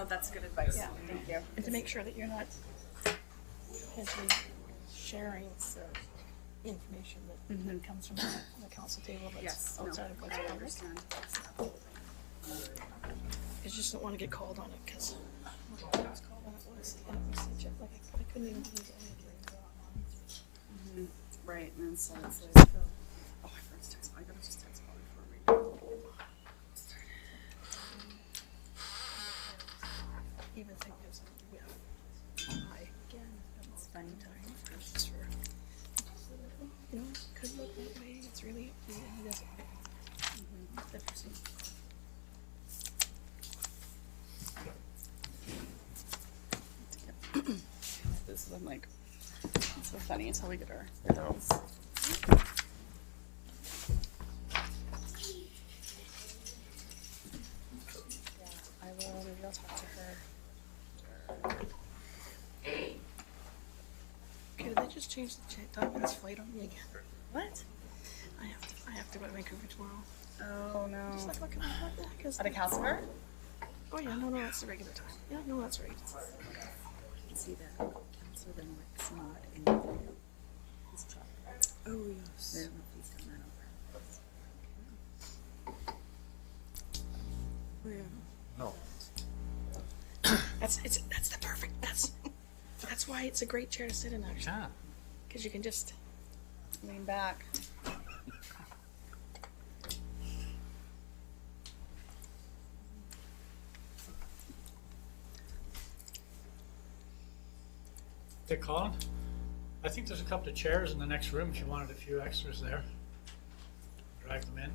No, that's good advice. Yeah. Thank you. And to make sure that you're not potentially sharing information that comes from the council table that's Yes. No, outside of what's I public. understand. I just don't want to get called on it because I couldn't even believe it. Right, and so it's like, oh, I forgot to text. I gotta just text Paul before we. Even think there's again. It's funny time. Just for, could look that way. It's really up to you. It doesn't. Interesting. This is, I'm like, it's so funny until we get our bills. Yeah, I will. Maybe I'll talk to her. Okay, did they just change the time of this flight on me again? What? I have to go to Vancouver tomorrow. Oh no. Just like looking at that because. At a Castlegar? Oh yeah, no, that's the regular time. Yeah, no, that's right. See that Councillor Renwick's not in his job. Oh yes. I don't know if he's done that over. Oh yeah. No. That's the perfect. That's why it's a great chair to sit in actually. Yeah. Because you can just. Lean back. Hey, Colin, I think there's a couple of chairs in the next room if you wanted a few extras there. Drag them in.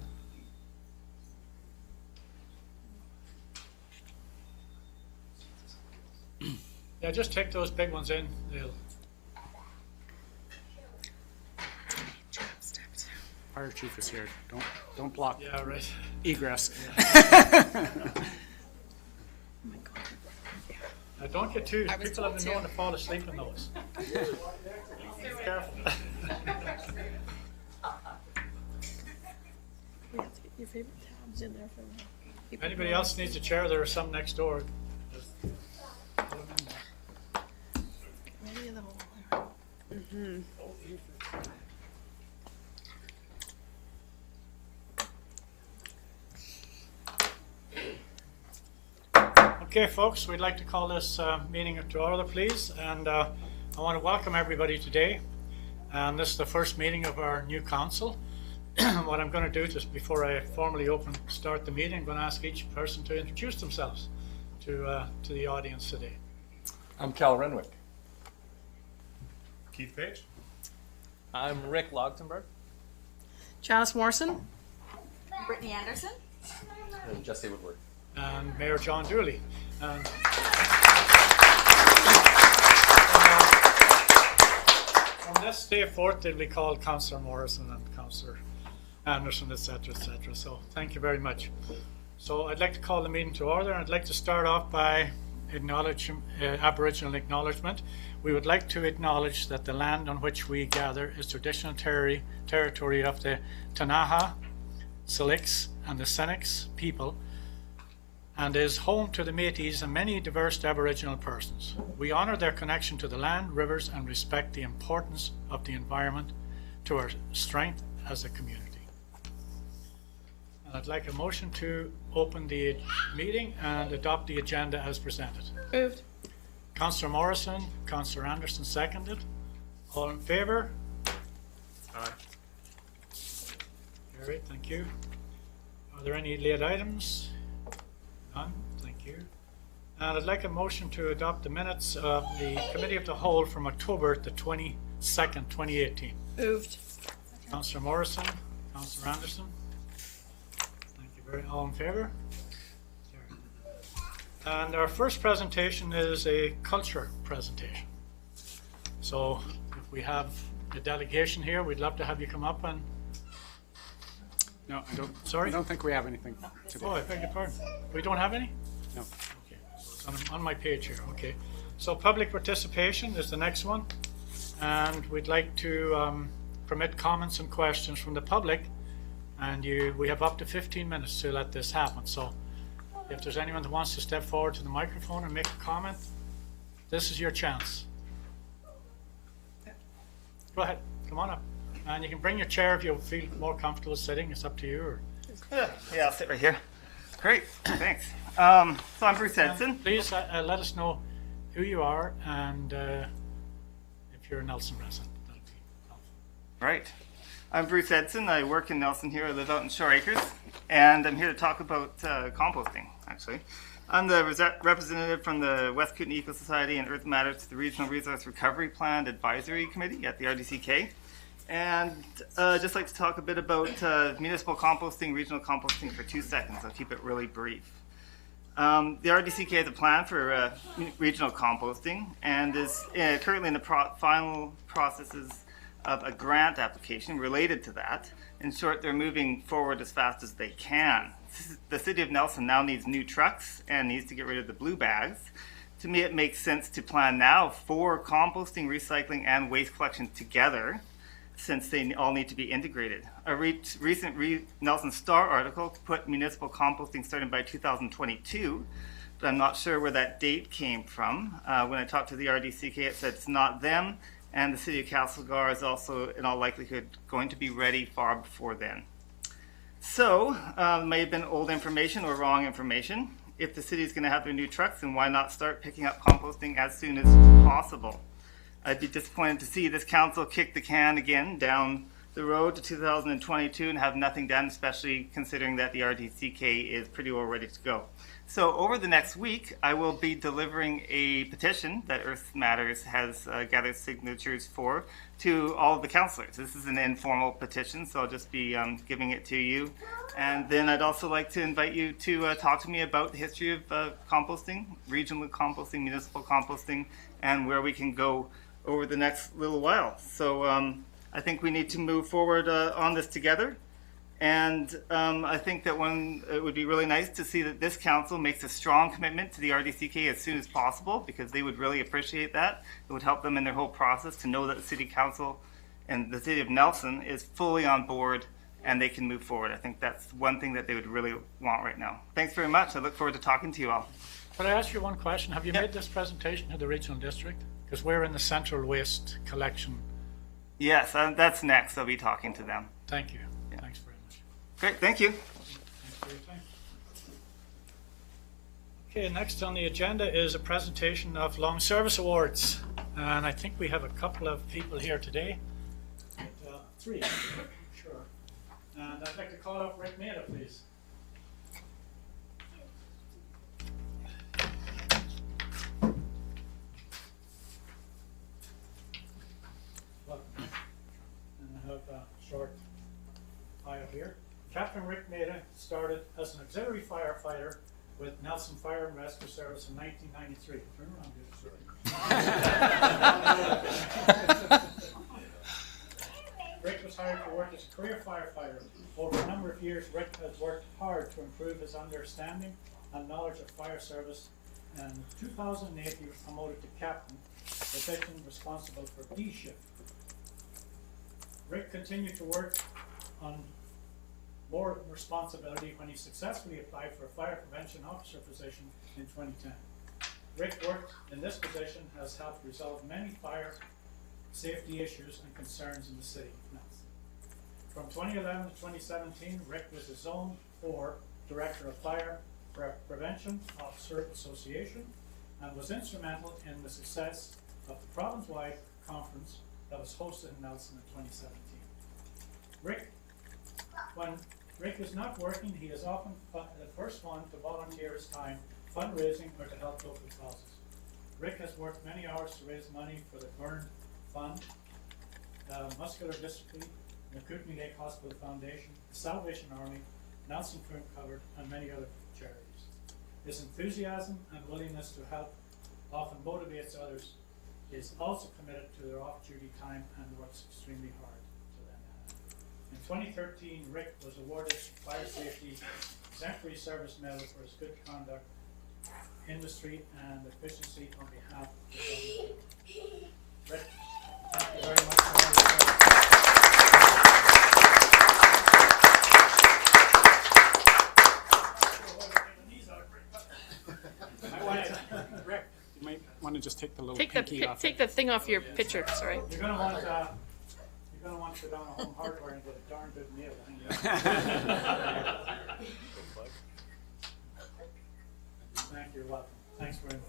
Yeah, just take those big ones in. They'll. Fire chief is here. Don't block Yeah, right. egress. Don't get too. I was People have told been known to. to fall asleep in those. Careful. You have to get your favorite tabs in there for If anybody else needs a chair, there are some next door. Just put them in there. Maybe a little. Okay, folks, we'd like to call this meeting to order, please. And I want to welcome everybody today. And this is the first meeting of our new council. What I'm going to do, just before I formally start the meeting, I'm going to ask each person to introduce themselves to the audience today. I'm Cal Renwick. Keith Page. I'm Rick Logtenberg. Janice Morrison. Brittany Anderson. And Jesse Woodward. And Mayor John Dooley. And from this day forth, they'll be called Councillor Morrison and Councillor Anderson, etc., etc. So thank you very much. So I'd like to call the meeting to order. I'd like to start off by acknowledging Aboriginal acknowledgement. We would like to acknowledge that the land on which we gather is traditional territory of the Tanaha, Silix, and the Senex people, and is home to the Métis and many diverse Aboriginal persons. We honour their connection to the land, rivers, and respect the importance of the environment to our strength as a community. And I'd like a motion to open the meeting and adopt the agenda as presented. Moved. Councillor Morrison, Councillor Anderson seconded. All in favour? Aye. Carried, thank you. Are there any late items? None, thank you. And I'd like a motion to adopt the minutes of the Committee of the Whole from October the 22nd, 2018. Moved. Councillor Morrison, Councillor Anderson. Thank you very much. All in favour? Carried. And our first presentation is a culture presentation. So if we have the delegation here, we'd love to have you come up and, No, I don't. Sorry? I don't think we have anything today. oh, I beg your pardon. We don't have any? No. Okay, so it's on my page here, okay. So public participation is the next one. And we'd like to permit comments and questions from the public. And we have up to 15 minutes to let this happen. So If there's anyone who wants to step forward to the microphone and make a comment, this is your chance. Go ahead, come on up. And you can bring your chair if you feel more comfortable sitting. It's up to you. Or... Yeah, I'll sit right here. Great, thanks. So I'm Bruce Edson. Please let us know who you are and if you're a Nelson resident. That'll be helpful. Right. I'm Bruce Edson. I work in Nelson here. I live out in Shore Acres. And I'm here to talk about composting, actually. I'm the representative from the West Kootenay Eco Society and Earth Matters to the Regional Resource Recovery Plan Advisory Committee at the RDCK. And just like to talk a bit about municipal composting, regional composting for 2 seconds. I'll keep it really brief. The RDCK has a plan for regional composting and is currently in the final processes of a grant application related to that. In short, they're moving forward as fast as they can. The City of Nelson now needs new trucks and needs to get rid of the blue bags. To me, it makes sense to plan now for composting, recycling, and waste collection together, since they all need to be integrated. A recent Nelson Star article put municipal composting starting by 2022, but I'm not sure where that date came from. When I talked to the RDCK, it said it's not them, and the City of Castlegar is also, in all likelihood, going to be ready far before then. So, may have been old information or wrong information. If the city is going to have their new trucks, then why not start picking up composting as soon as possible? I'd be disappointed to see this council kick the can again down the road to 2022 and have nothing done, especially considering that the RDCK is pretty well ready to go. So over the next week, I will be delivering a petition that Earth Matters has gathered signatures for to all of the councillors. This is an informal petition, so I'll just be giving it to you. And then I'd also like to invite you to talk to me about the history of composting, regional composting, municipal composting, and where we can go over the next little while. So I think we need to move forward on this together. And I think that it would be really nice to see that this council makes a strong commitment to the RDCK as soon as possible, because they would really appreciate that. It would help them in their whole process to know that the City Council and the City of Nelson is fully on board and they can move forward. I think that's one thing that they would really want right now. Thanks very much. I look forward to talking to you all. Could I ask you one question? Have you made this presentation to the regional district? Because we're in the central waste collection. Yes, that's next. I'll be talking to them. Thank you. Thanks very much. Great, thank you. Thanks for your time. Okay, next on the agenda is a presentation of Long Service Awards. And I think we have a couple of people here today. Three, sure. And I'd like to call up Rick Maida, please. Short bio here. Captain Rick Maida started as an auxiliary firefighter with Nelson Fire and Rescue Service in 1993. Turn around, Rick was hired to work as a career firefighter. Over a number of years, Rick has worked hard to improve his understanding and knowledge of fire service. And in 2008, he was promoted to captain, position responsible for D shift. Rick continued to work on more responsibility when he successfully applied for a fire prevention officer position in 2010. Rick worked in this position has helped resolve many fire safety issues and concerns in the city of Nelson. From 2011 to 2017, Rick was the Zone 4 Director of Fire Prevention Officer Association and was instrumental in the success of the province-wide conference that was hosted in Nelson in 2017. When Rick is not working, he is often the first one to volunteer his time, fundraising, or to help local causes. Rick has worked many hours to raise money for the Burn Fund, Muscular Dystrophy, the Kootenay Lake Hospital Foundation, the Salvation Army, Nelson Fruit Covered, and many other charities. His enthusiasm and willingness to help often motivates others. He is also committed to their off-duty time and works extremely hard to lend a hand. In 2013, Rick was awarded Fire Safety Exemplary Service Medal for his good conduct, industry, and efficiency on behalf of the government. Rick, thank you very much for all your service. These are great. key off take the thing off your picture, sorry. You're gonna want to go down to Home Hardware and get a darn good meal. Thank you, you're welcome. Thanks very much.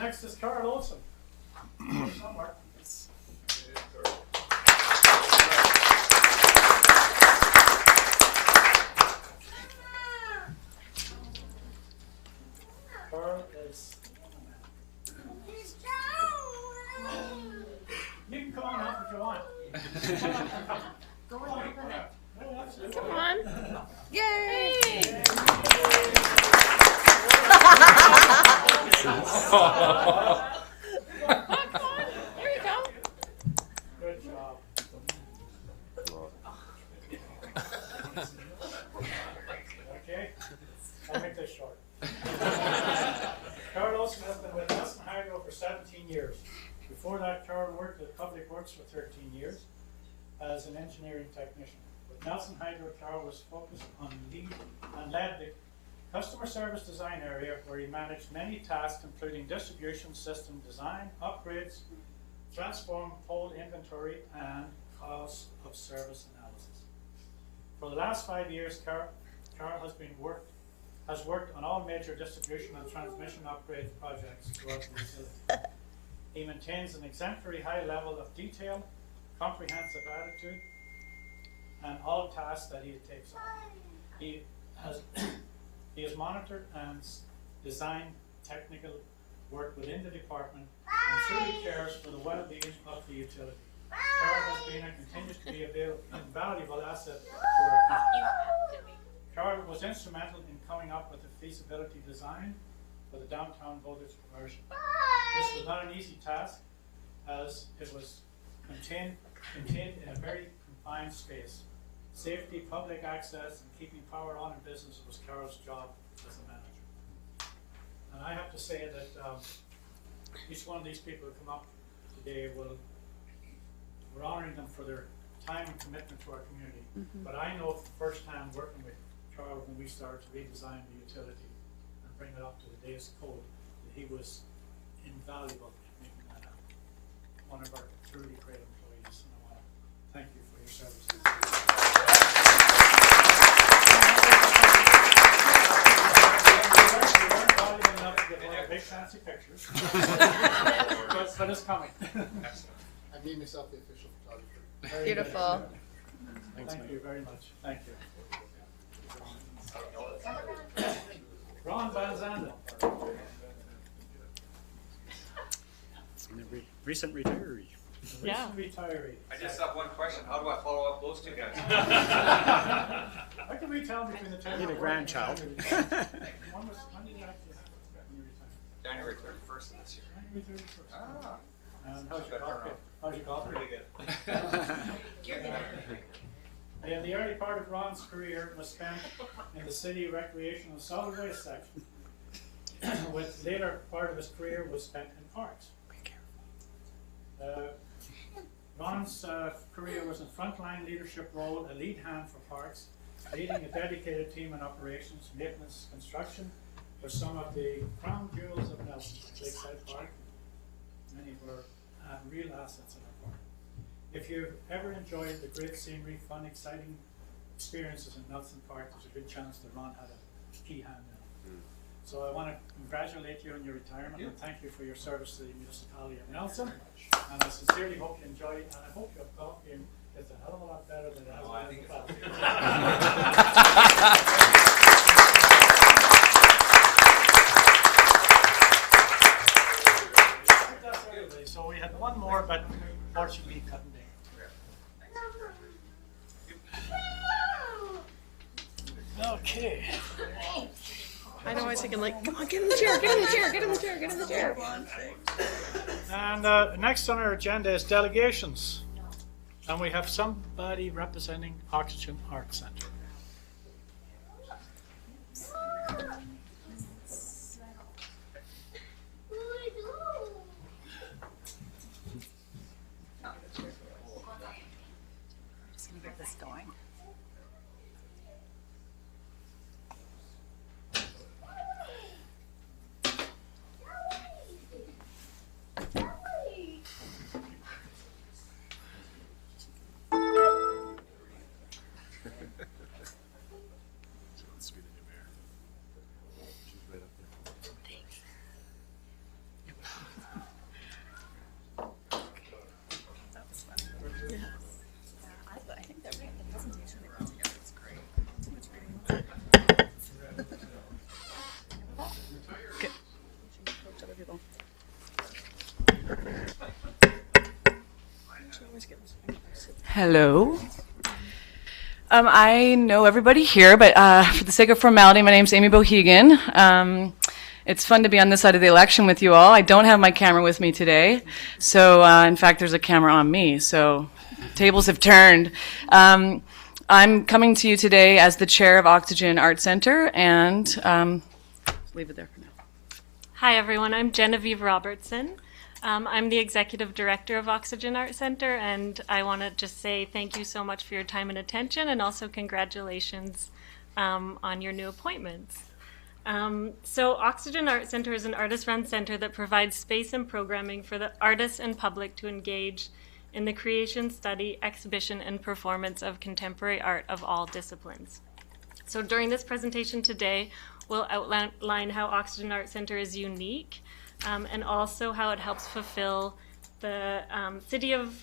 Next is Carl Olson. Somewhere. Carl is. You can come on up if you want. Come on. Yay! Come on. There you go. Good job. Okay, I'll make this short. Carl Olson has been with Nelson Hydro for 17 years. Before that, Carl worked at Public Works for 13 years as an engineering technician. With Nelson Hydro, Carl was focused on led the customer service design area, where he managed many tasks including distribution system design, upgrades, transform pole inventory, and cost of service analysis. For the last 5 years, Carl has worked on all major distribution and transmission upgrade projects throughout the utility. He maintains an exemplary high level of detail, comprehensive attitude, and all tasks that he takes on. He has monitored and designed technical work within the department and truly cares for the well-being of the utility. Carl has been and continues to be an invaluable asset to our company. Carl was instrumental in coming up with the feasibility design for the downtown voltage conversion. This was not an easy task, as it was contained in a very confined space. Safety, public access, and keeping power on in business was Carol's job as a manager. And I have to say that each one of these people who come up today we're honoring them for their time and commitment to our community. But I know firsthand, working with Carl when we started to redesign the utility and bring it up to the latest code, that he was invaluable in making that happen. One of our truly great employees, and I want to thank you for your service. Big fancy pictures. but it's coming. I made myself the official photographer. Very Beautiful. good. Thank you very much. Thank you. Ron Van Zandel. Recent retiree. Yeah. Recent retiree. I just have one question. How do I follow up those two guys? What can we tell between the two? Need a grandchild. When did you actually happen when you retired? January 31st of this year. January 31st. Ah, And how's your golf game? How's your golf pretty game? good. And the early part of Ron's career was spent in the city recreational solid waste section. With later part of his career was spent in parks. Ron's career was in frontline leadership role, a lead hand for parks, leading a dedicated team in operations, maintenance, construction for some of the crown jewels of Nelson, Lakeside Park. Many were real assets in our park. If you've ever enjoyed the great scenery, fun, exciting experiences in Nelson Park, there's a good chance that Ron had a key hand in it. So I want to congratulate you on your retirement and thank you for your service to the municipality of Nelson. And I sincerely hope you enjoy it, and I hope your golf game is a hell of a lot better than it has been in the past. So we had one more, but unfortunately couldn't make it. Okay. I know I was thinking like, come on, get in the chair, get in the chair, get in the chair, get in the chair. And next on our agenda is delegations. And we have somebody representing Oxygen Arts Centre. Just gonna get this going. Hello. I know everybody here, but for the sake of formality, my name's Amy Bohegan. It's fun to be on this side of the election with you all. I don't have my camera with me today, so in fact, there's a camera on me, so tables have turned. I'm coming to you today as the chair of Oxygen Art Center, and leave it there for now. Hi, everyone. I'm Genevieve Robertson. I'm the executive director of Oxygen Art Center, and I want to just say thank you so much for your time and attention, and also congratulations on your new appointments. So Oxygen Art Center is an artist-run center that provides space and programming for the artists and public to engage in the creation, study, exhibition, and performance of contemporary art of all disciplines. So during this presentation today, we'll outline how Oxygen Art Center is unique, and also how it helps fulfill the City of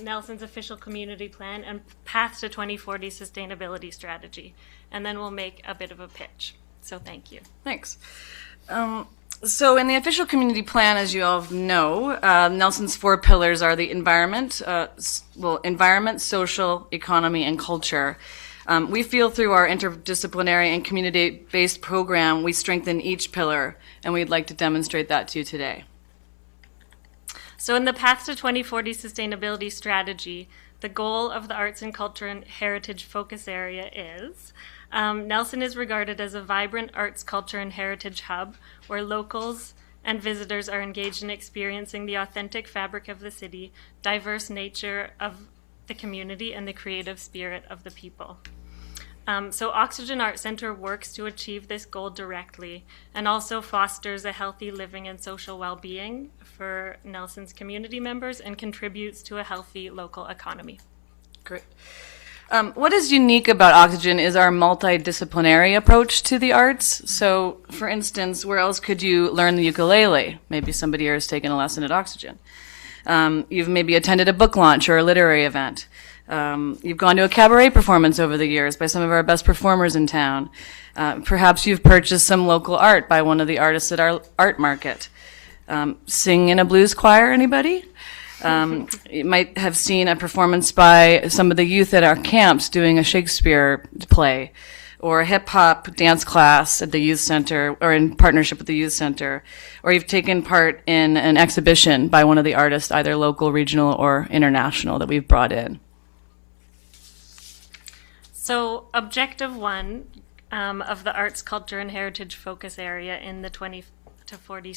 Nelson's official community plan and Path to 2040 sustainability strategy. And then we'll make a bit of a pitch. So thank you. Thanks. So in the official community plan, as you all know, Nelson's 4 pillars are the environment, environment, social, economy, and culture. We feel through our interdisciplinary and community-based program, we strengthen each pillar, and we'd like to demonstrate that to you today. So in the Path to 2040 sustainability strategy, the goal of the Arts and Culture and Heritage focus area is Nelson is regarded as a vibrant arts, culture, and heritage hub where locals and visitors are engaged in experiencing the authentic fabric of the city, diverse nature of the community, and the creative spirit of the people. So Oxygen Art Center works to achieve this goal directly and also fosters a healthy living and social well-being for Nelson's community members and contributes to a healthy local economy. Great. What is unique about Oxygen is our multidisciplinary approach to the arts. So, for instance, where else could you learn the ukulele? Maybe somebody here has taken a lesson at Oxygen. You've maybe attended a book launch or a literary event. You've gone to a cabaret performance over the years by some of our best performers in town. Perhaps you've purchased some local art by one of the artists at our art market. Sing in a blues choir, anybody? You might have seen a performance by some of the youth at our camps doing a Shakespeare play, or a hip-hop dance class at the youth center, or in partnership with the youth center, or you've taken part in an exhibition by one of the artists, either local, regional, or international, that we've brought in. So objective 1 of the Arts, Culture, and Heritage focus area in the 2040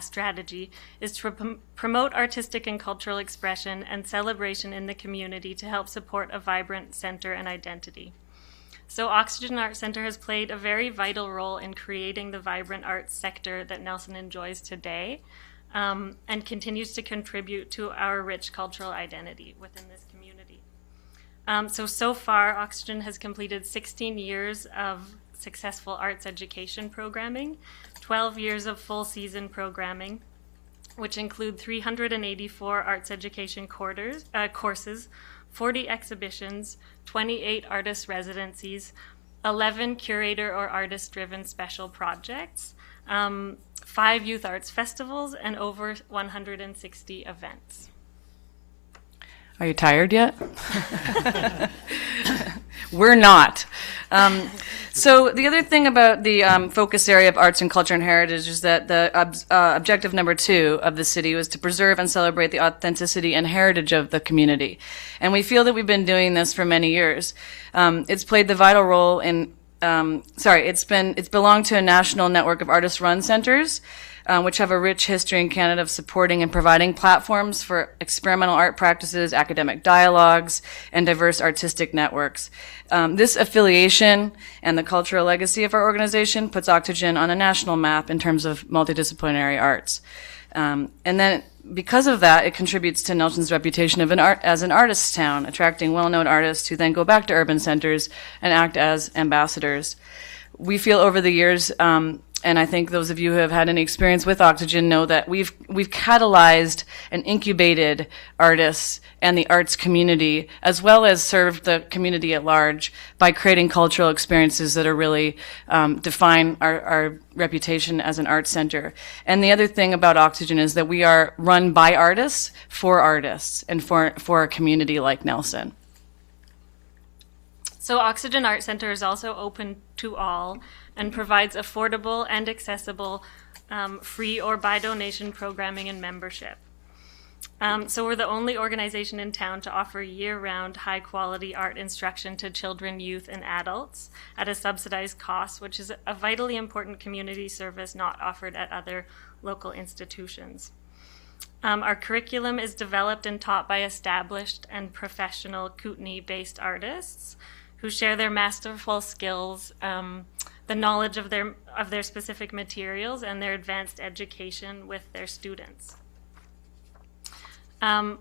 strategy is to promote artistic and cultural expression and celebration in the community to help support a vibrant center and identity. So Oxygen Art Center has played a very vital role in creating the vibrant arts sector that Nelson enjoys today, and continues to contribute to our rich cultural identity within this community. So far, Oxygen has completed 16 years of successful arts education programming, 12 years of full season programming, which include 384 arts education courses, 40 exhibitions, 28 artist residencies, 11 curator or artist-driven special projects, 5 youth arts festivals, and over 160 events. Are you tired yet? We're not. So the other thing about the focus area of arts and culture and heritage is that the objective number 2 of the city was to preserve and celebrate the authenticity and heritage of the community. And we feel that we've been doing this for many years. It's played the vital role in, it's belonged to a national network of artist-run centers, which have a rich history in Canada of supporting and providing platforms for experimental art practices, academic dialogues, and diverse artistic networks. This affiliation and the cultural legacy of our organization puts Oxygen on a national map in terms of multidisciplinary arts. And then because of that, it contributes to Nelson's reputation of as an artist's town, attracting well-known artists who then go back to urban centers and act as ambassadors. We feel over the years, and I think those of you who have had any experience with Oxygen know that we've catalyzed and incubated artists and the arts community, as well as served the community at large by creating cultural experiences that are really define our reputation as an arts center. And the other thing about Oxygen is that we are run by artists, and for a community like Nelson. So Oxygen Art Center is also open to all and provides affordable and accessible free or by donation programming and membership. So we're the only organization in town to offer year-round high-quality art instruction to children, youth, and adults at a subsidized cost, which is a vitally important community service not offered at other local institutions. Our curriculum is developed and taught by established and professional Kootenai-based artists who share their masterful skills, the knowledge of their specific materials, and their advanced education with their students.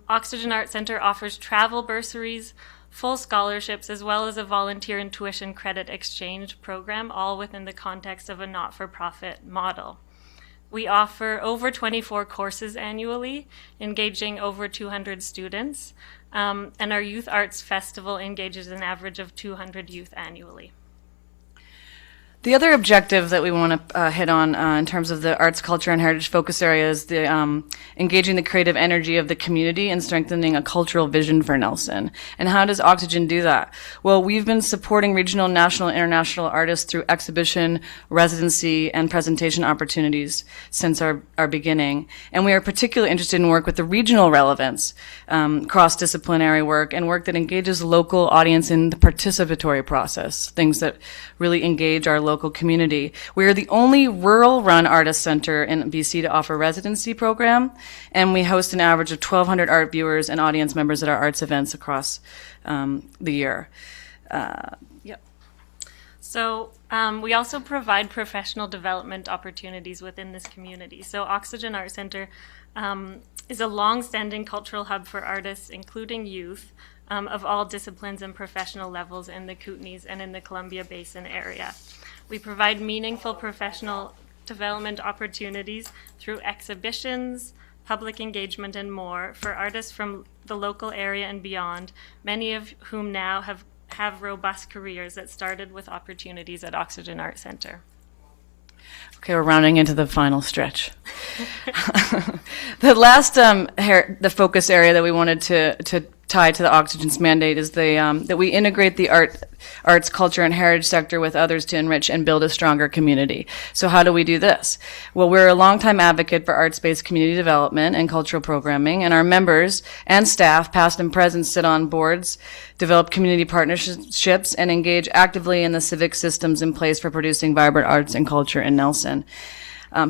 Oxygen Art Center offers travel bursaries, full scholarships, as well as a volunteer and tuition credit exchange program, all within the context of a not-for-profit model. We offer over 24 courses annually, engaging over 200 students, and our Youth Arts Festival engages an average of 200 youth annually. The other objective that we want to hit on in terms of the arts, culture, and heritage focus area is the engaging the creative energy of the community and strengthening a cultural vision for Nelson. And how does Oxygen do that? Well, we've been supporting regional, national, and international artists through exhibition, residency, and presentation opportunities since our beginning. And we are particularly interested in work with the regional relevance, cross-disciplinary work, and work that engages local audience in the participatory process, things that really engage our local community. We are the only rural-run artist center in BC to offer residency program, and we host an average of 1,200 art viewers and audience members at our arts events across the year. So we also provide professional development opportunities within this community. So Oxygen Art Center is a long-standing cultural hub for artists, including youth, of all disciplines and professional levels in the Kootenays and in the Columbia Basin area. We provide meaningful professional development opportunities through exhibitions, public engagement, and more for artists from the local area and beyond, many of whom now have robust careers that started with opportunities at Oxygen Art Center. Okay, we're rounding into the final stretch. The last the focus area that we wanted to tie to the Oxygen's mandate is that we integrate the arts, culture, and heritage sector with others to enrich and build a stronger community. So how do we do this? Well, we're a longtime advocate for arts-based community development and cultural programming, and our members and staff, past and present, sit on boards, develop community partnerships, and engage actively in the civic systems in place for producing vibrant arts and culture in Nelson.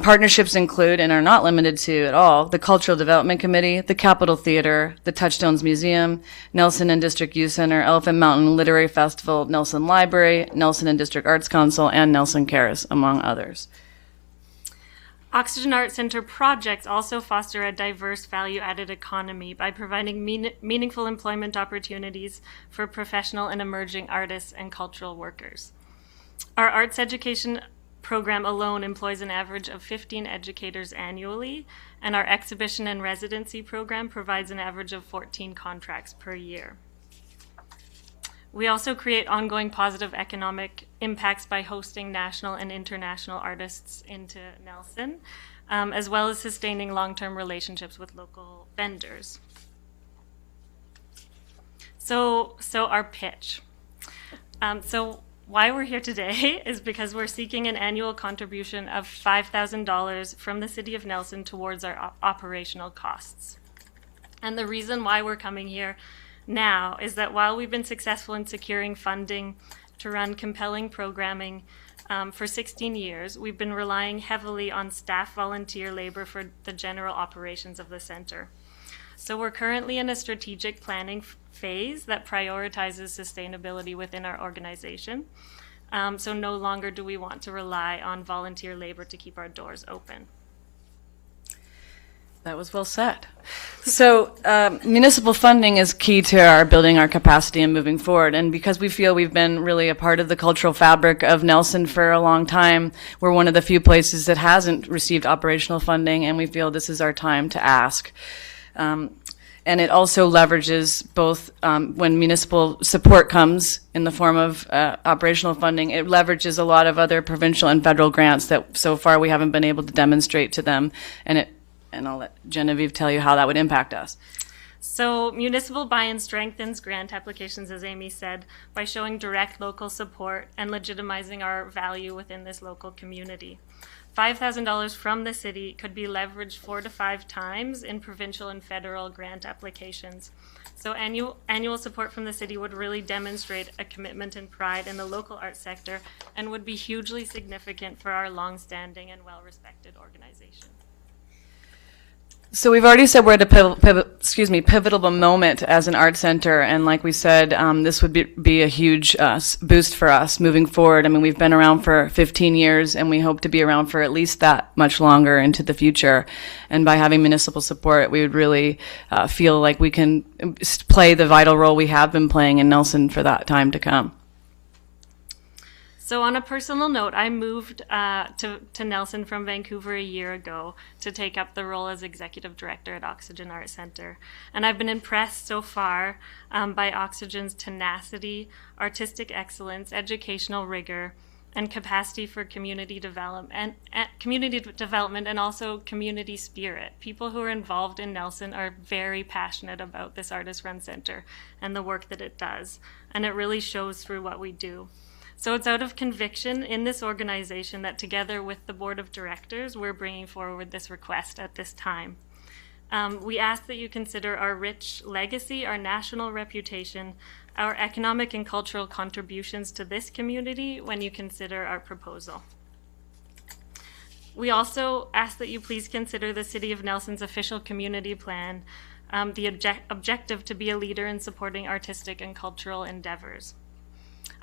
Partnerships include, and are not limited to at all, the Cultural Development Committee, the Capitol Theater, the Touchstones Museum, Nelson and District Youth Center, Elephant Mountain Literary Festival, Nelson Library, Nelson and District Arts Council, and Nelson Cares, among others. Oxygen Art Center projects also foster a diverse value-added economy by providing meaningful employment opportunities for professional and emerging artists and cultural workers. Our arts education program alone employs an average of 15 educators annually, and our exhibition and residency program provides an average of 14 contracts per year. We also create ongoing positive economic impacts by hosting national and international artists into Nelson, as well as sustaining long-term relationships with local vendors. So our pitch. Why we're here today is because we're seeking an annual contribution of $5,000 from the City of Nelson towards our operational costs. And the reason why we're coming here now is that while we've been successful in securing funding to run compelling programming for 16 years, we've been relying heavily on staff volunteer labor for the general operations of the center. So we're currently in a strategic planning phase that prioritizes sustainability within our organization. So no longer do we want to rely on volunteer labor to keep our doors open. That was well said. So municipal funding is key to our building our capacity and moving forward. And because we feel we've been really a part of the cultural fabric of Nelson for a long time, we're one of the few places that hasn't received operational funding, and we feel this is our time to ask. And it also leverages both when municipal support comes in the form of operational funding, it leverages a lot of other provincial and federal grants that so far we haven't been able to demonstrate to them. And I'll let Genevieve tell you how that would impact us. So municipal buy-in strengthens grant applications, as Amy said, by showing direct local support and legitimizing our value within this local community. $5,000 from the city could be leveraged 4 to 5 times in provincial and federal grant applications. So annual support from the city would really demonstrate a commitment and pride in the local arts sector and would be hugely significant for our long-standing and well-respected organization. So we've already said we're at a pivotal moment as an art center, and like we said, this would be a huge boost for us moving forward. I mean, we've been around for 15 years, and we hope to be around for at least that much longer into the future. And by having municipal support, we would really feel like we can play the vital role we have been playing in Nelson for that time to come. So on a personal note, I moved to Nelson from Vancouver a year ago to take up the role as executive director at Oxygen Art Center. And I've been impressed so far by Oxygen's tenacity, artistic excellence, educational rigor, and capacity for community development and also community spirit. People who are involved in Nelson are very passionate about this artist-run center and the work that it does. And it really shows through what we do. So it's out of conviction in this organization that together with the board of directors, we're bringing forward this request at this time. We ask that you consider our rich legacy, our national reputation, our economic and cultural contributions to this community when you consider our proposal. We also ask that you please consider the City of Nelson's official community plan, the objective to be a leader in supporting artistic and cultural endeavors.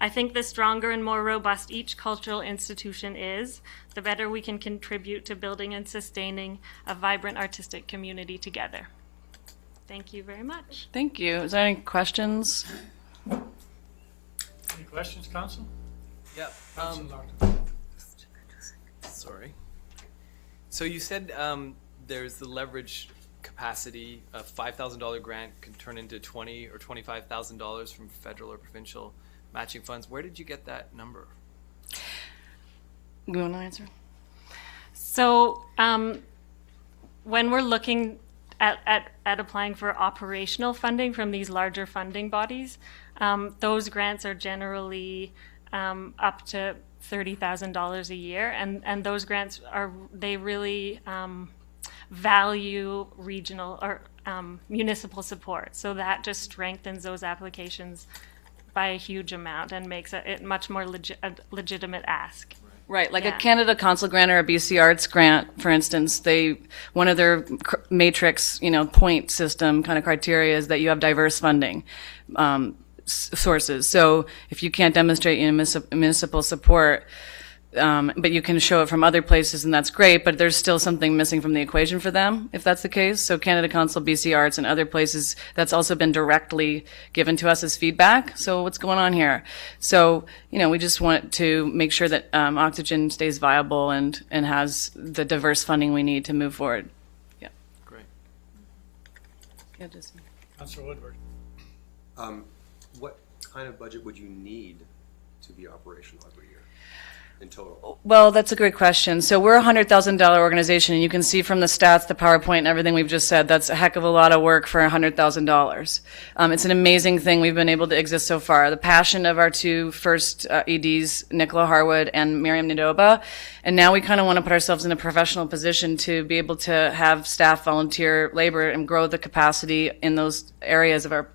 I think the stronger and more robust each cultural institution is, the better we can contribute to building and sustaining a vibrant artistic community together. Thank you very much. Thank you. Is there any questions? Any questions, Council? Yeah. Council Larkin. Sorry. So you said there's the leverage capacity. A $5,000 grant can turn into $20,000 or $25,000 from federal or provincial matching funds. Where did you get that number? You want to answer? So when we're looking at applying for operational funding from these larger funding bodies, those grants are generally up to $30,000 a year, and those grants they really value regional or municipal support. So that just strengthens those applications by a huge amount and makes it much more legitimate ask. Right, like a Canada Council grant or a BC Arts grant, for instance, one of their matrix, point system kind of criteria is that you have diverse funding sources. So if you can't demonstrate municipal support, but you can show it from other places, and that's great, but there's still something missing from the equation for them, if that's the case. So Canada Council, BC Arts, and other places, that's also been directly given to us as feedback. So what's going on here? So, we just want to make sure that Oxygen stays viable and has the diverse funding we need to move forward. Yeah. Great. Yeah, just... Councillor Woodward. What kind of budget would you need to be operational every year in total? Well, that's a great question. So we're a $100,000 organization, and you can see from the stats, the PowerPoint, and everything we've just said, that's a heck of a lot of work for $100,000. It's an amazing thing we've been able to exist so far. The passion of our two first EDs, Nicola Harwood and Miriam Nadoba, and now we kind of want to put ourselves in a professional position to be able to have staff volunteer labor and grow the capacity in those areas of our.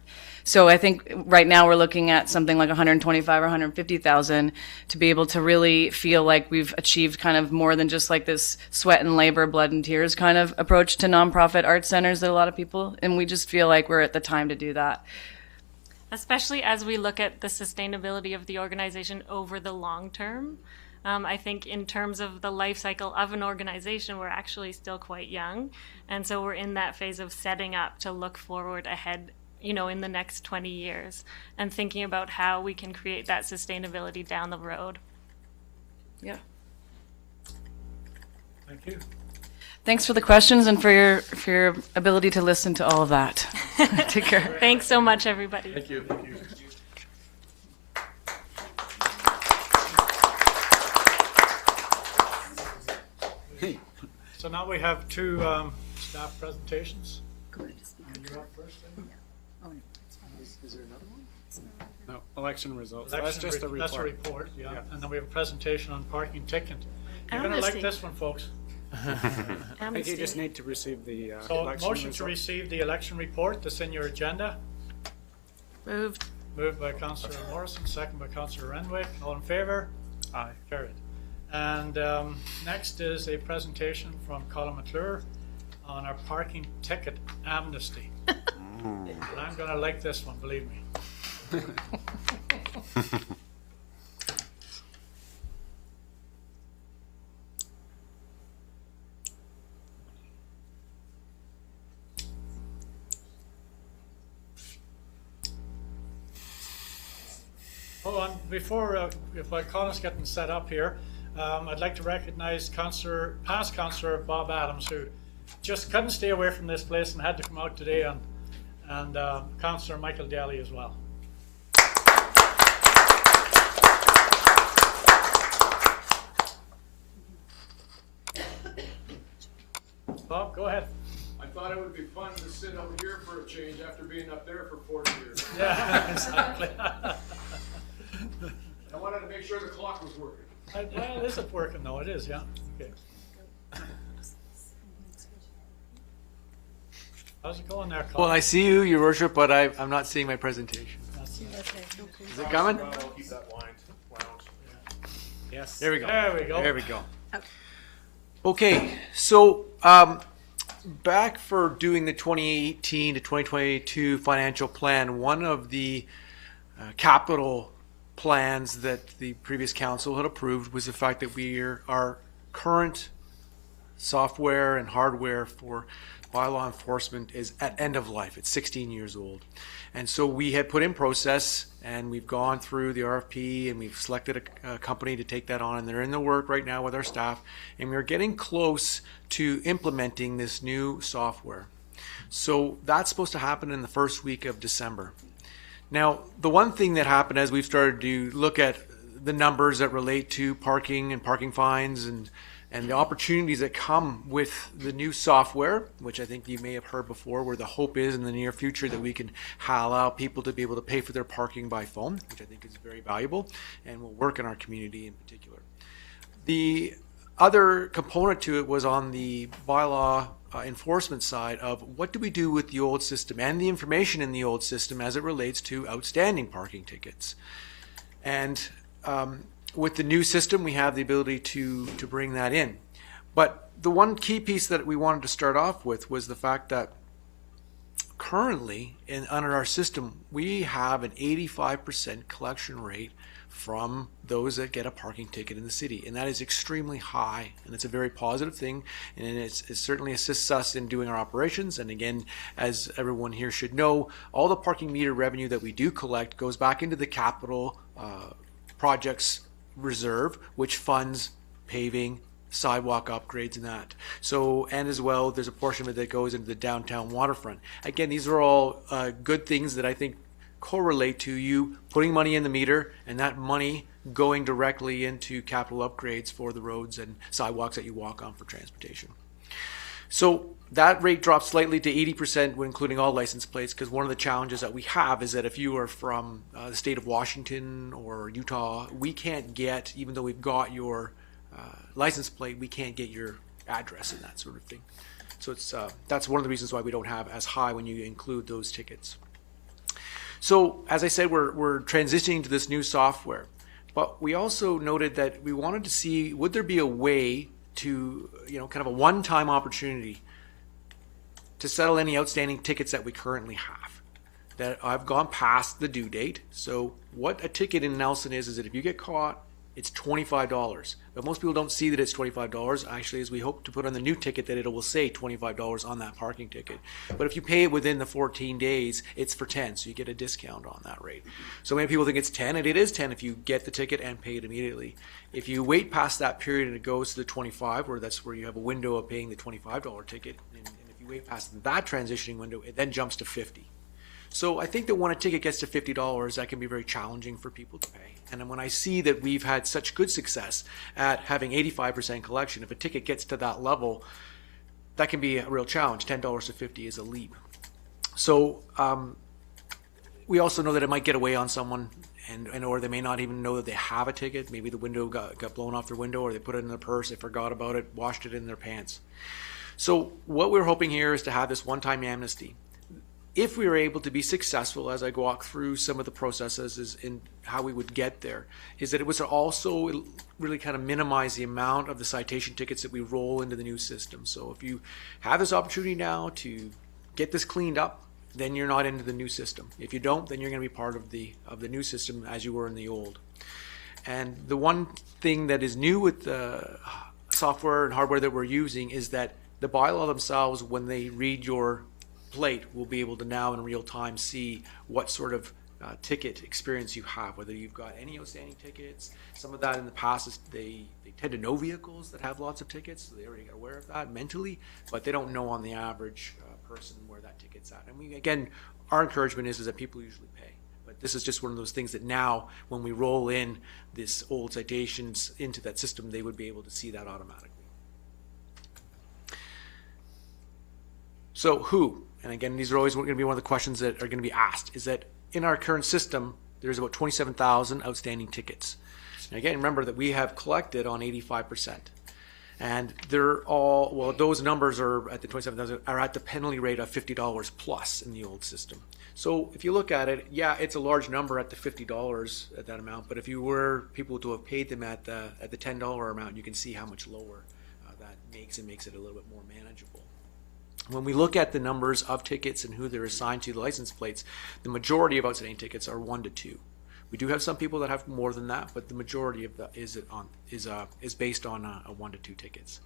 So I think right now we're looking at something like 125 or 150,000 to be able to really feel like we've achieved kind of more than just like this sweat and labor, blood and tears kind of approach to nonprofit art centers that a lot of people, and we just feel like we're at the time to do that. Especially as we look at the sustainability of the organization over the long term. I think in terms of the life cycle of an organization, we're actually still quite young. And so we're in that phase of setting up to look forward ahead, you know, in the next 20 years and thinking about how we can create that sustainability down the road. Yeah. Thank you. Thanks for the questions and for your ability to listen to all of that. Take care. Thanks so much, everybody. Thank you. Thank you. So now we have two staff presentations. Go ahead, speak. You're up first, then? Oh, no, it's fine. Is there another one? No, election results. That's Election just a report. That's a report, yeah. Yeah. And then we have a presentation on parking ticket. You're gonna Amnesty. like this one, folks. I think you Amnesty. just need to receive the So election motion to results. receive the election report that's in your agenda. Moved. Moved by Councillor Morrison, second by Councillor Renwick. All in favour? Aye. Carried. And next is a presentation from Colin McClure on our parking ticket amnesty. And I'm gonna like this one, believe me. Hold on, before while Colin's getting set up here, I'd like to recognise past Councillor Bob Adams, who just couldn't stay away from this place and had to come out today, and Councillor Michael Daly as well. Bob, go ahead. I thought it would be fun to sit over here for a change after being up there for 40 years. Yeah, exactly. I wanted to make sure the clock was working. Well, is it working though? It is, yeah. Okay. How's it going there, Colin? Well, I see you, Your Worship, but I'm not seeing my presentation. Is it coming? I'll keep that wound. Yes. There we go. There we go. There we go. Okay, so back for doing the 2018 to 2022 financial plan, one of the capital plans that the previous council had approved was the fact that our current software and hardware for bylaw enforcement is at end of life. It's 16 years old. And so we had put in process, and we've gone through the RFP, and we've selected a company to take that on, and they're in the work right now with our staff, and we're getting close to implementing this new software. So that's supposed to happen in the first week of December. Now, the one thing that happened as we've started to look at the numbers that relate to parking and parking fines and the opportunities that come with the new software, which I think you may have heard before, where the hope is in the near future that we can allow people to be able to pay for their parking by phone, which I think is very valuable and will work in our community in particular. The other component to it was on the bylaw enforcement side of what do we do with the old system and the information in the old system as it relates to outstanding parking tickets. And with the new system, we have the ability to bring that in. But the one key piece that we wanted to start off with was the fact that currently, under our system, we have an 85% collection rate from those that get a parking ticket in the city. And that is extremely high, and it's a very positive thing, and it certainly assists us in doing our operations. And again, as everyone here should know, all the parking meter revenue that we do collect goes back into the capital projects reserve, which funds paving, sidewalk upgrades and that. So, and as well, there's a portion of it that goes into the downtown waterfront. Again, these are all good things that I think correlate to you putting money in the meter and that money going directly into capital upgrades for the roads and sidewalks that you walk on for transportation. So that rate drops slightly to 80% when including all license plates, because one of the challenges that we have is that if you are from the state of Washington or Utah, we can't get, even though we've got your license plate, we can't get your address and that sort of thing. So it's that's one of the reasons why we don't have as high when you include those tickets. So as I said, we're transitioning to this new software, but we also noted that we wanted to see, would there be a way to, kind of a one-time opportunity to settle any outstanding tickets that we currently have that I've gone past the due date. So what a ticket in Nelson is that if you get caught It's $25. But most people don't see that it's $25. Actually, as we hope to put on the new ticket that it will say $25 on that parking ticket. But if you pay it within the 14 days, it's for 10, so you get a discount on that rate. So many people think it's 10, and it is 10 if you get the ticket and pay it immediately. If you wait past that period and it goes to the 25, where that's where you have a window of paying the $25 ticket, and if you wait past that transitioning window, it then jumps to 50. So I think that when a ticket gets to $50, that can be very challenging for people to pay. And then when I see that we've had such good success at having 85% collection, if a ticket gets to that level, that can be a real challenge. $10 to $50 is a leap. So we also know that it might get away on someone, and or they may not even know that they have a ticket. Maybe the window got blown off their window, or they put it in their purse, they forgot about it, washed it in their pants. So what we're hoping here is to have this one-time amnesty. If we were able to be successful, as I walk through some of the processes in how we would get there, is that it was to also really kind of minimize the amount of the citation tickets that we roll into the new system. So if you have this opportunity now to get this cleaned up, then you're not into the new system. If you don't, then you're going to be part of the new system as you were in the old. And the one thing that is new with the software and hardware that we're using is that the bylaw themselves, when they read your plate, will be able to now in real time see what sort of ticket experience you have, whether you've got any outstanding tickets. Some of that in the past is they tend to know vehicles that have lots of tickets, so they already are aware of that mentally, but they don't know on the average person where that ticket's at. And we, again, our encouragement is that people usually pay. But this is just one of those things that now, when we roll in this old citations into that system, they would be able to see that automatically. So who? And again, these are always going to be one of the questions that are going to be asked, is that in our current system, there's about 27,000 outstanding tickets. And again, remember that we have collected on 85%. And they're all, well, those numbers are at the 27,000 are at the penalty rate of $50 plus in the old system. So if you look at it, yeah, it's a large number at the $50 at that amount, but if you were people to have paid them at the $10 amount, you can see how much lower that makes it a little bit more manageable. When we look at the numbers of tickets and who they're assigned to the license plates, the majority of outstanding tickets are 1 to 2. We do have some people that have more than that, but the majority of that is based on a 1 to 2 tickets.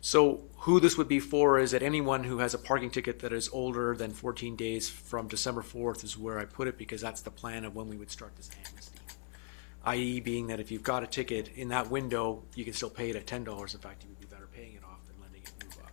So who this would be for is that anyone who has a parking ticket that is older than 14 days from December 4th is where I put it, because that's the plan of when we would start this amnesty. I.e. being that if you've got a ticket in that window, you can still pay it at $10. In fact, you would be better paying it off than letting it move up.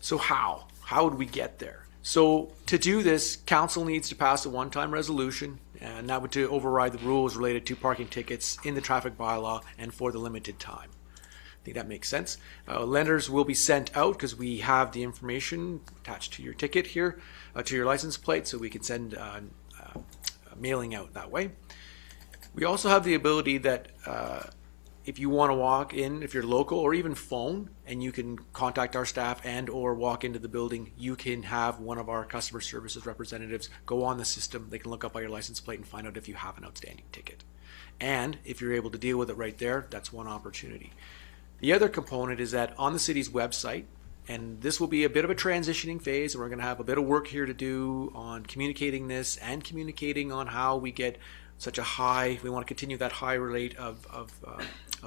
So how? How would we get there? So to do this, council needs to pass a one-time resolution, and that would to override the rules related to parking tickets in the traffic bylaw and for the limited time. I think that makes sense. Letters will be sent out because we have the information attached to your ticket here, to your license plate, so we can send a mailing out that way. We also have the ability that if you want to walk in, if you're local, or even phone, and you can contact our staff and or walk into the building, you can have one of our customer services representatives go on the system. They can look up by your license plate and find out if you have an outstanding ticket. And if you're able to deal with it right there, that's one opportunity. The other component is that on the city's website, and this will be a bit of a transitioning phase, and we're going to have a bit of work here to do on communicating this and communicating on how we get such a high, we want to continue that high rate of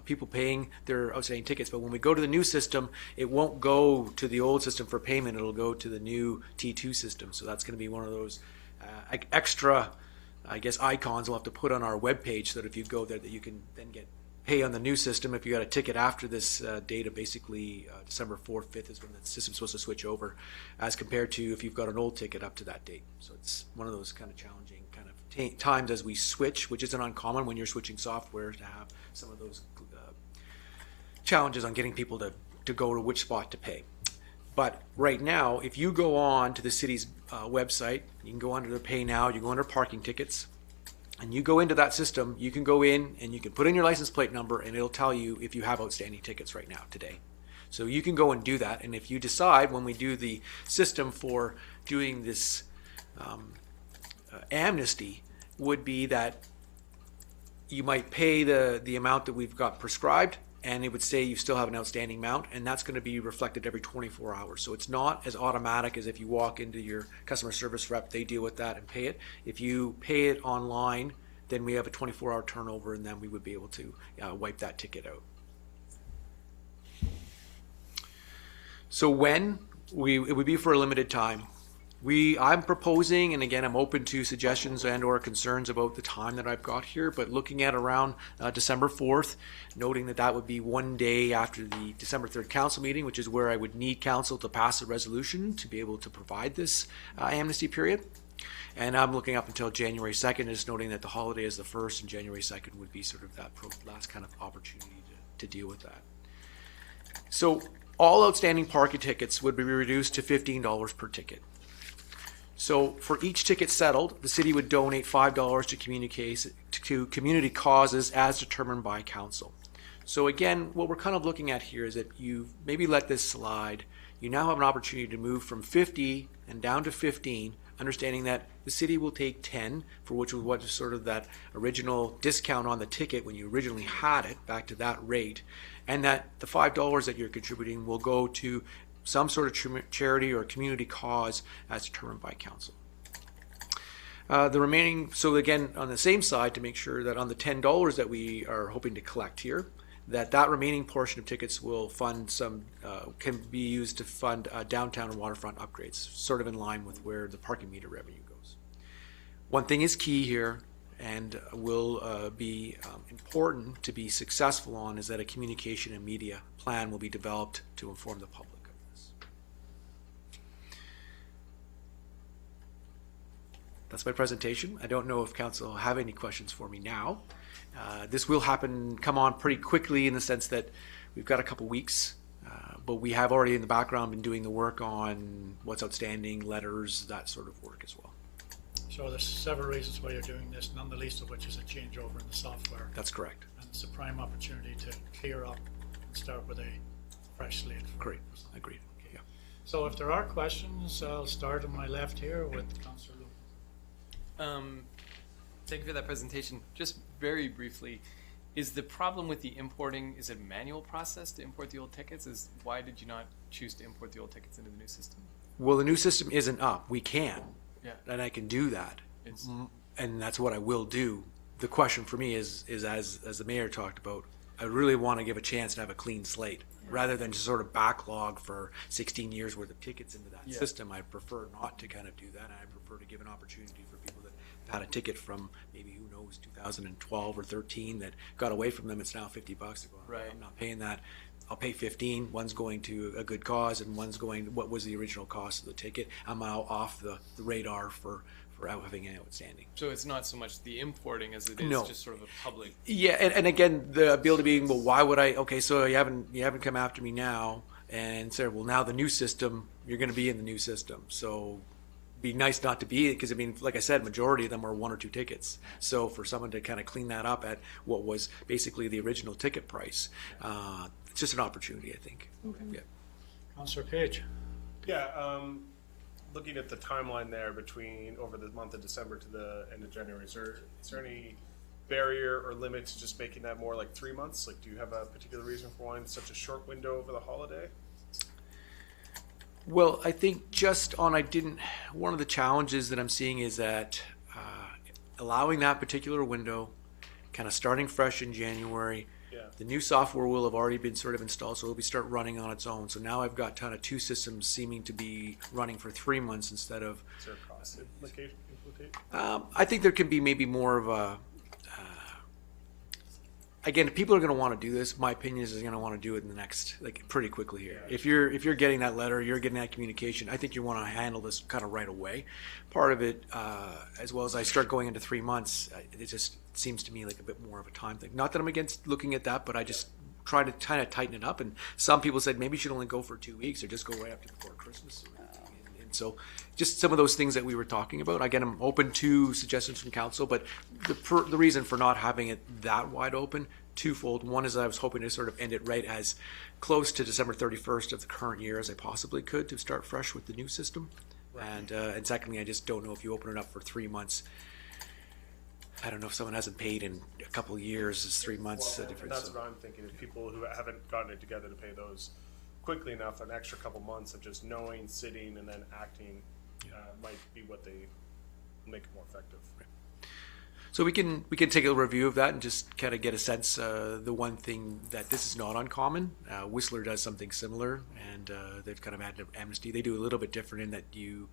people paying their outstanding tickets. But when we go to the new system, it won't go to the old system for payment, it'll go to the new T2 system. So that's going to be one of those extra, I guess, icons we'll have to put on our webpage so that if you go there, that you can then pay on the new system. If you got a ticket after this date of basically December 4th, 5th is when the system's supposed to switch over, as compared to if you've got an old ticket up to that date. So it's one of those kind of challenging kind of times as we switch, which isn't uncommon when you're switching software to have some of those challenges on getting people to go to which spot to pay. But right now, if you go on to the city's website, you can go under the Pay Now, you go under parking tickets, and you go into that system, you can go in and you can put in your license plate number and it'll tell you if you have outstanding tickets right now today. So you can go and do that, and if you decide when we do the system for doing this amnesty, would be that you might pay the amount that we've got prescribed, and it would say you still have an outstanding amount, and that's going to be reflected every 24 hours. So it's not as automatic as if you walk into your customer service rep, they deal with that and pay it. If you pay it online, then we have a 24-hour turnover, and then we would be able to wipe that ticket out. So when it would be for a limited time. I'm proposing, and again, I'm open to suggestions and or concerns about the time that I've got here, but looking at around December 4th, noting that that would be one day after the December 3rd council meeting, which is where I would need council to pass a resolution to be able to provide this amnesty period. And I'm looking up until January 2nd, just noting that the holiday is the 1st, and January 2nd would be sort of that last kind of opportunity to deal with that. So all outstanding parking tickets would be reduced to $15 per ticket. So for each ticket settled, the city would donate $5 to community causes as determined by council. So again, what we're kind of looking at here is that you maybe let this slide. You now have an opportunity to move from 50 and down to 15, understanding that the city will take 10, for which was what sort of that original discount on the ticket when you originally had it, back to that rate, and that the $5 that you're contributing will go to some sort of charity or community cause as determined by council. The remaining, so again, on the same side, to make sure that on the $10 that we are hoping to collect here, that remaining portion of tickets will fund some, can be used to fund downtown and waterfront upgrades, sort of in line with where the parking meter revenue goes. One thing is key here, and will be important to be successful on, is that a communication and media plan will be developed to inform the public of this. That's my presentation. I don't know if council have any questions for me now. This will come on pretty quickly in the sense that we've got a couple weeks, but we have already in the background been doing the work on what's outstanding, letters, that sort of work as well. So there's several reasons why you're doing this, none the least of which is a changeover in the software. That's correct. And it's a prime opportunity to clear up and start with a fresh slate. Great, agreed. Okay, yeah. So if there are questions, I'll start on my left here with Councillor Luke. Thank you for that presentation. Just very briefly, is the problem with the importing, is it a manual process to import the old tickets? Why did you not choose to import the old tickets into the new system? Well, the new system isn't up. We can. Yeah. And I can do that. And that's what I will do. The question for me is as the mayor talked about, I really want to give a chance to have a clean slate rather than just sort of backlog for 16 years worth of tickets into that system. I prefer not to kind of do that. I prefer to give an opportunity for people that had a ticket from maybe, who knows, 2012 or 13 that got away from them. It's now $50. Right. I'm not paying that. I'll pay 15. One's going to a good cause, and one's going, what was the original cost of the ticket? I'm now off the radar for having an outstanding. So it's not so much the importing as it is just sort of a public. Yeah, and again, the ability being, well, why would I? Okay, so you haven't come after me now, and said, well, now the new system, you're going to be in the new system. So be nice not to be, because I mean, like I said, majority of them are 1 or 2 tickets. So for someone to kind of clean that up at what was basically the original ticket price, it's just an opportunity, I think. Okay. Yeah. Councillor Page. Yeah, looking at the timeline there between over the month of December to the end of January, is there any barrier or limit to just making that more like 3 months? Like, do you have a particular reason for wanting such a short window over the holiday? Well, I think just on, one of the challenges that I'm seeing is that allowing that particular window, kind of starting fresh in January, the new software will have already been sort of installed, so it'll be start running on its own. So now I've got kind of 2 systems seeming to be running for 3 months instead of. Is there a cost implication? I think there can be maybe more of a. Again, if people are going to want to do this, my opinion is they're going to want to do it in the next, pretty quickly here. If you're getting that letter, you're getting that communication, I think you want to handle this kind of right away. Part of it, as well as I start going into 3 months, it just seems to me like a bit more of a time thing. Not that I'm against looking at that, but I just try to kind of tighten it up. And some people said maybe you should only go for 2 weeks or just go right up to before Christmas. And so just some of those things that we were talking about. Again, I'm open to suggestions from council, but the reason for not having it that wide open, twofold. One is I was hoping to sort of end it right as close to December 31st of the current year as I possibly could to start fresh with the new system. Right. And secondly, I just don't know if you open it up for 3 months. I don't know if someone hasn't paid in a couple of years, is 3 months a difference. That's what I'm thinking, is people who haven't gotten it together to pay those quickly enough, an extra couple months of just knowing, sitting, and then acting might be what they make it more effective. Right. So we can take a review of that and just kind of get a sense. The one thing that this is not uncommon. Whistler does something similar, and they've kind of had an amnesty. They do a little bit different in that you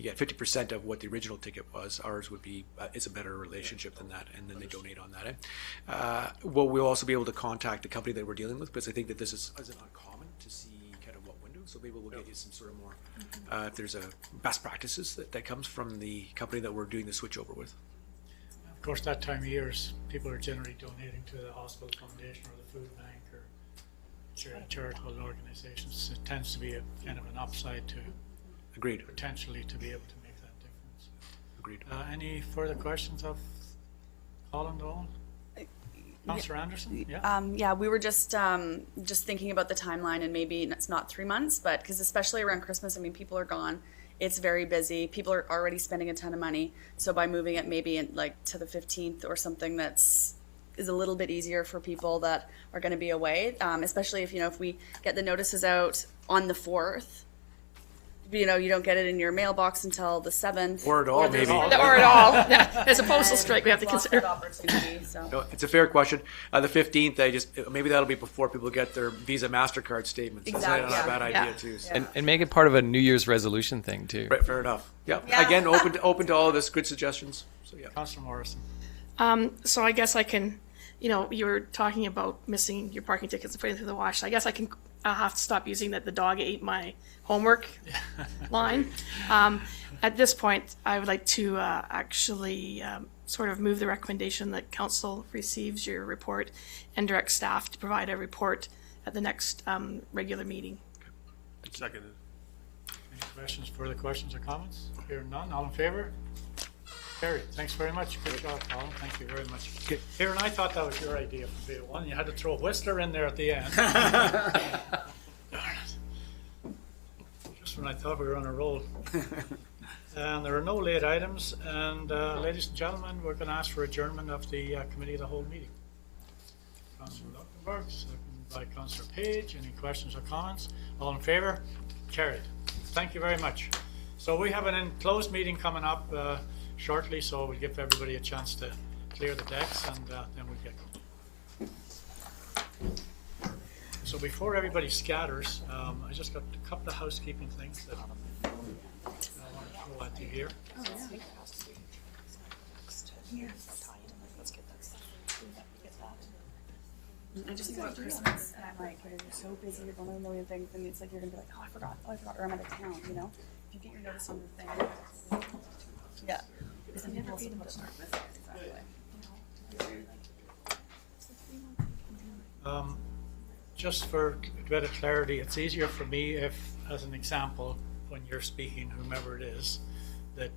get 50% of what the original ticket was. Ours would be it's a better relationship than that, and then they donate on that. Well, we'll also be able to contact the company that we're dealing with, because I think that this isn't uncommon to see kind of what window. So maybe we'll get you some sort of more. If there's a best practices that comes from the company that we're doing the switch over with. Of course, that time of year is people are generally donating to the Hospital Foundation or the Food Bank or charitable organizations. It tends to be a kind of an upside to Agreed. Potentially to be able to make that difference. Agreed. Any further questions of Colin Dolan? Councillor Anderson? Yeah. Yeah, we were just thinking about the timeline, and maybe it's not 3 months, but because especially around Christmas, I mean, people are gone. It's very busy. People are already spending a ton of money. So by moving it maybe to the 15th or something is a little bit easier for people that are going to be away, especially if we get the notices out on the 4th. You don't get it in your mailbox until the 7th. Or at all, maybe. Or at all. Yeah, there's a postal strike we have to consider. No, it's a fair question. The 15th, maybe that'll be before people get their Visa MasterCard statements. Exactly. That's not a bad idea too. So. And make it part of a New Year's resolution thing too. Right, fair enough. Yeah. Again, open to all of this. Good suggestions. So yeah. Councillor Morrison. So I guess I can, you were talking about missing your parking tickets and putting them through the wash. I guess I'll have to stop using that the dog ate my homework line. At this point, I would like to actually sort of move the recommendation that council receives your report and direct staff to provide a report at the next regular meeting. Seconded. Any questions, further questions or comments? Hearing none, all in favor? Carried. Thanks very much. Good job, Colin. Thank you very much. Kieran, I thought that was your idea for video one. You had to throw Whistler in there at the end. Darn it. Just when I thought we were on a roll. And there are no late items. And ladies and gentlemen, we're going to ask for adjournment of the committee of the whole meeting. Councillor Luxembourg, seconded by Councillor Page. Any questions or comments? All in favor? Carried. Thank you very much. So we have an enclosed meeting coming up shortly, so we'll give everybody a chance to clear the decks, and then we'll get going. So before everybody scatters, I just got a couple of housekeeping things that I want to throw at you here. I just think about Christmas, and I'm like, you're so busy, you're doing a million things, and it's like you're gonna be like, oh, I forgot, or I'm out of town, If you get your notice on the thing. Yeah. Because then people also put it Just for a bit of clarity, it's easier for me if, as an example, when you're speaking, whomever it is, that